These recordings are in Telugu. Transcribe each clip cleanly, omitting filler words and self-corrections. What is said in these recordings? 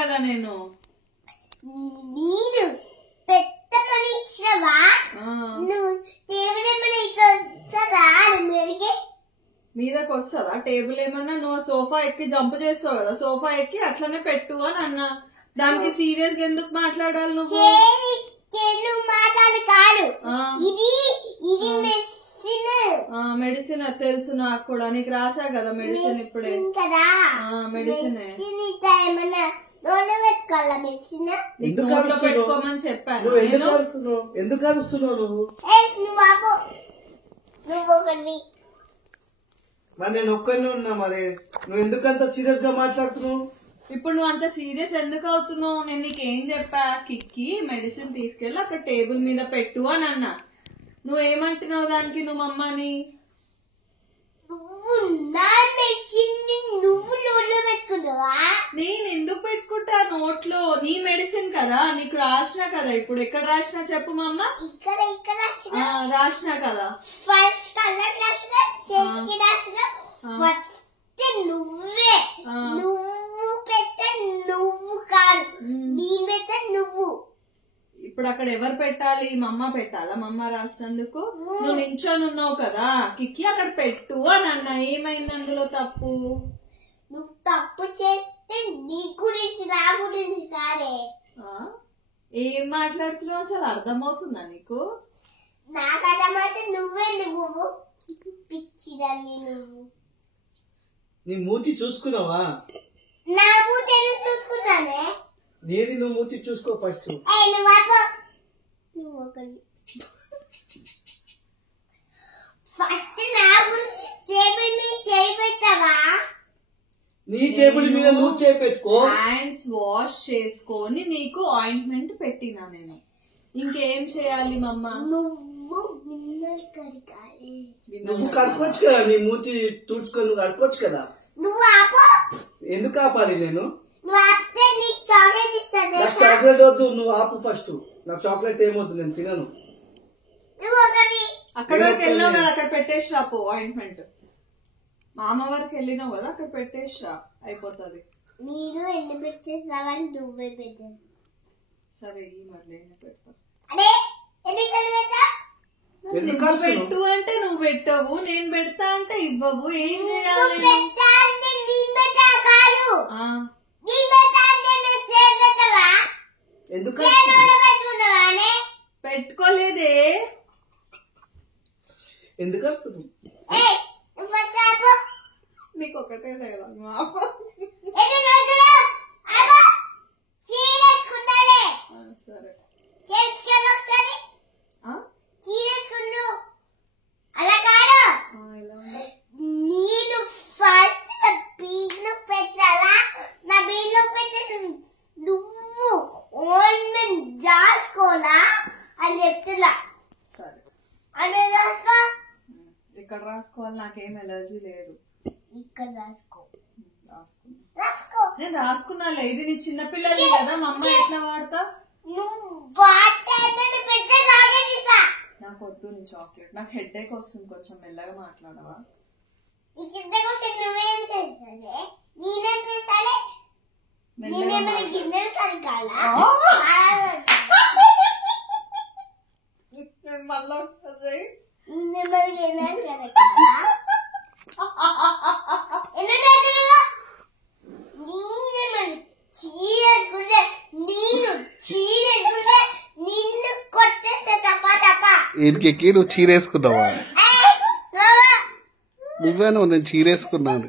కదా నేను పెట్టమని ఇచ్చినవా? మీదకి వస్తుందా టేబుల్ ఏమన్నా? నువ్వు సోఫా ఎక్కి జంప్ చేస్తావు కదా, సోఫా ఎక్కి అట్లనే పెట్టు అని అన్నా. దానికి సీరియస్ గా ఎందుకు మాట్లాడాలి నువ్వు? మాట్లాడి కాదు, మెడిసిన్ తెలుసు నాకు కూడా, నీకు రాసా కదా మెడిసిన్ ఇప్పుడే. మెడిసిన్ పెట్టుకోమని చెప్పాను. ఎందుకు అరుస్తున్నావు నువ్వు? మరి నేను ఒక్కనే ఉన్నా, మరి నువ్వు ఎందుకంత సీరియస్ గా మాట్లాడుతున్నావు? ఇప్పుడు నువ్వు అంత సీరియస్ ఎందుకు అవుతున్నావు? నేను నీకేం చెప్పా, కిక్కి మెడిసిన్ తీసుకెళ్ళి అక్కడ టేబుల్ మీద పెట్టు అని అన్నా. నువ్వేమంటున్నావు దానికి? నువ్వు అమ్మని నేను ఎందుకు పెట్టుకుంటా నోట్లో? నీ మెడిసిన్ కదా, నీకు రాసినా కదా. ఇప్పుడు ఎక్కడ రాసినా చెప్పు మా అమ్మ. రాసినా కదా, నువ్వే నువ్వు పెట్ట, నువ్వు కాదు నువ్వు. ఇప్పుడు అక్కడ ఎవరు పెట్టాలి? మా అమ్మ పెట్టాలా? మా అమ్మ రాసినందుకు నువ్వు నించొని ఉన్నావు కదా, కిక్కి అక్కడ పెట్టు అని అన్నా. ఏమైంది అందులో తప్పు? నువ్వు తప్పు చేస్తే నీ గురించి నా గురించి కాదే. ఏం మాట్లాడుతున్నావు అసలు? అర్థమవుతుందా నీకు? నాకు అర్థమైతే నువ్వే నువ్వు పిచ్చిదాన్ని. నువ్వు నీ మూతి చూసుకున్నావా? నా మూతి చూసుకున్నానే. నేది నువ్వు మూతి చూసుకో ఫస్ట్. నువ్వు ఒకటి ఫస్ట్ నా గురించి టేబుల్ మీద చేయి పెట్టావా? నీ టేబుల్ మీద నువ్వు చేయి పెట్టుకో. హ్యాండ్స్ వాష్ చేసుకొని నీకు ఆయింట్మెంట్ పెట్టినా నేను. ఇంకేం చేయాలి మమ్మ? నువ్వు గిన్నెలు కడగాలి. నువ్వు కడుకోవచ్చు కదా, నీ మూతి తుడుచుకొని నువ్వు కడుకోవచ్చు కదా. నువ్వు ఆపు. ఎందుకు ఆపాలి నేను? చాక్లెట్ చాక్లెట్ వద్దు, నువ్వు ఆపు ఫస్ట్. నాకు చాక్లెట్ ఏమవుతుంది, నేను తినను. అక్కడ వరకు వెళ్ళావు కదా, అక్కడ పెట్టేసి రాపో ఆయింట్మెంట్. మామ వరకు వెళ్ళినావు కదా, అక్కడ పెట్టేసి రా, అయిపోతుంది. నేను ఎన్ని పెట్టేసావని నువ్వే పెట్టేసి. సరే ఈ మరి నేను పెడతా. నువ్వు పెట్టు అంటే నువ్వు పెట్టవు, నేను పెడతా అంటే ఇవ్వవు. ఏం చేయాలి? ఎందుకు పెట్టుకోలేదే. ఎందుకు వస్తుంది? నీకు ఒకటే లేదా? సరే నేను ఫస్ట్ నా బీడ్లో పెట్టాలా? నా బీడ్లో పెట్టే నువ్వు ఆయింట్మెంట్ రాసుకోలా అని చెప్తున్నా. సరే అంటే రాసుకో. ఇక్కడ రాసుకోవాలి, నాకేం ఎలర్జీ లేదు. ఇక్కడ రాసుకో. రాసుకో, నేను రాసుకున్నాలే. ఇది నీ చిన్నపిల్లలు కదా, మా అమ్మ ఎట్లా వాడతా? నాకు వద్దు నీ చాక్లెట్, నాకు హెడ్ ఏక్ వస్తుంది. కొంచెం మెల్లగా మాట్లాడవా? మళ్ళా ఒకసారి ఇంటికి నువ్వు చీరేసుకున్నావా? నువ్వే నువ్వు, నేను చీరేసుకున్నాను.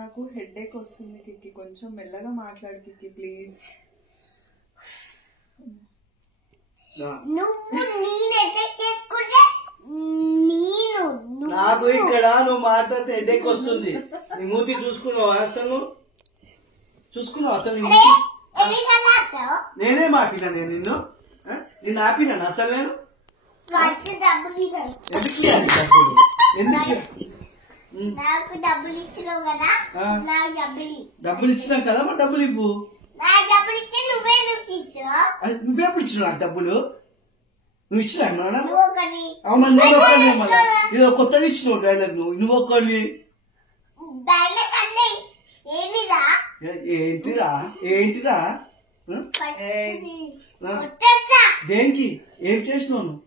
నాకు హెడ్ ఏక్ వస్తుంది కిక్కి, కొంచెం మెల్లగా మాట్లాడు కిక్కి ప్లీజ్. నాకు ఇక్కడ నువ్వు మాట్లాడితే హెడ్ ఏక్ వస్తుంది. నీ మూతి చూసుకున్నావా అసలు? చూసుకున్నావు అసలు? నేనే మాట్లాడినా, నేను నిన్ను ఆపినా అసలు? నేను నాకు డబ్బులు ఇచ్చినావు కదా, నాకు డబ్బులు ఇచ్చినాం కదా, మరి డబ్బులు ఇవ్వు. డబ్బులు ఇచ్చి నువ్వే ఇచ్చినావు. నువ్వెప్పుడు ఇచ్చినావు నాకు డబ్బులు? నువ్వు ఇచ్చినా నాన్న నువ్వు ఒకటి అవునా నేను ఒక్కడిని మళ్ళా ఇది కొత్తగా ఇచ్చినావు డైలాగ్ నువ్వు ఒక్కడిని డైలాగ్ అంటే ఏమిరా ఏంటిరా ఏంటిరా కొట్టేస్తా దేనికి ఏం చేసినావు నువ్వు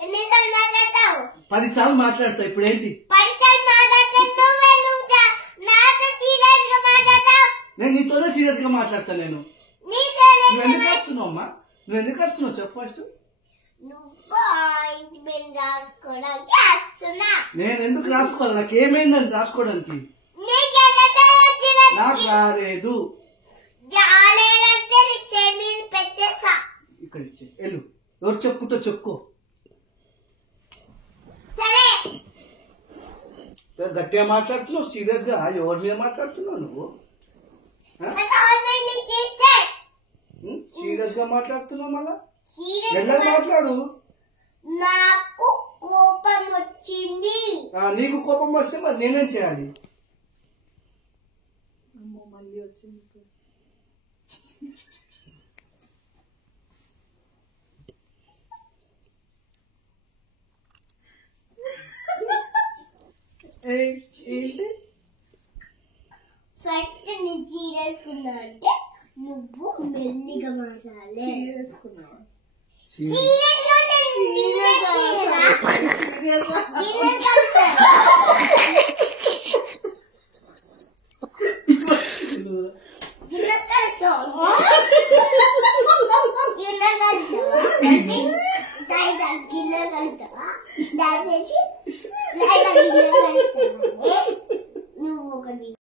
ఎన్నిసార్లు మాట్లాడతావు 10 సార్లు మాట్లాడతా ఇప్పుడు ఏంటి పరిసలు మాట్లాడతావు నాతో సీరియస్ గా మాట్లాడతావు నేను నీతోనే సీరియస్ గా మాట్లాడతా నేను నీతో నువ్వు ఎందుకు వస్తున్నావు అమ్మా నువ్వు ఎందుకు వస్తున్నావు చెప్పు ఫస్ట్ నువ్వు ఆయింట్మెంట్ రాసుకోవడానికి వస్తున్నా నేను ఎందుకు రాసుకోవాలి నాకు ఏమైందని రాసుకోవడానికి నాకు రాలేదు జాలేదంటే నీ చెమీలు పెట్టేసా ఇక్కడ ఇచ్చే వెళ్ళు ఎవరు చెప్పుకుంటో చెప్పుకో సరే గట్టిగా మాట్లాడుతున్నావు సీరియస్ గా ఎవరి మీద మాట్లాడుతున్నావు నువ్వు గవర్నమెంట్ చేస్తే సీరియస్ గా మాట్లాడుతున్నావు మళ్ళా సీరియస్ ఎలా మాట్లాడు నాకు కోపం వచ్చింది నీకు కోపం వస్తే మరి నేనేం చేయాలి అమ్మో మళ్ళీ వచ్చింది ఏంటి ఫస్ట్ నీ చీరేసుకున్నా అంటే నువ్వు మెల్లిగా మాట్లాడాలి చీరేసుకున్నావా సీరియస్గా ఉంటే సీరియస్గా గిన్నె కడతావా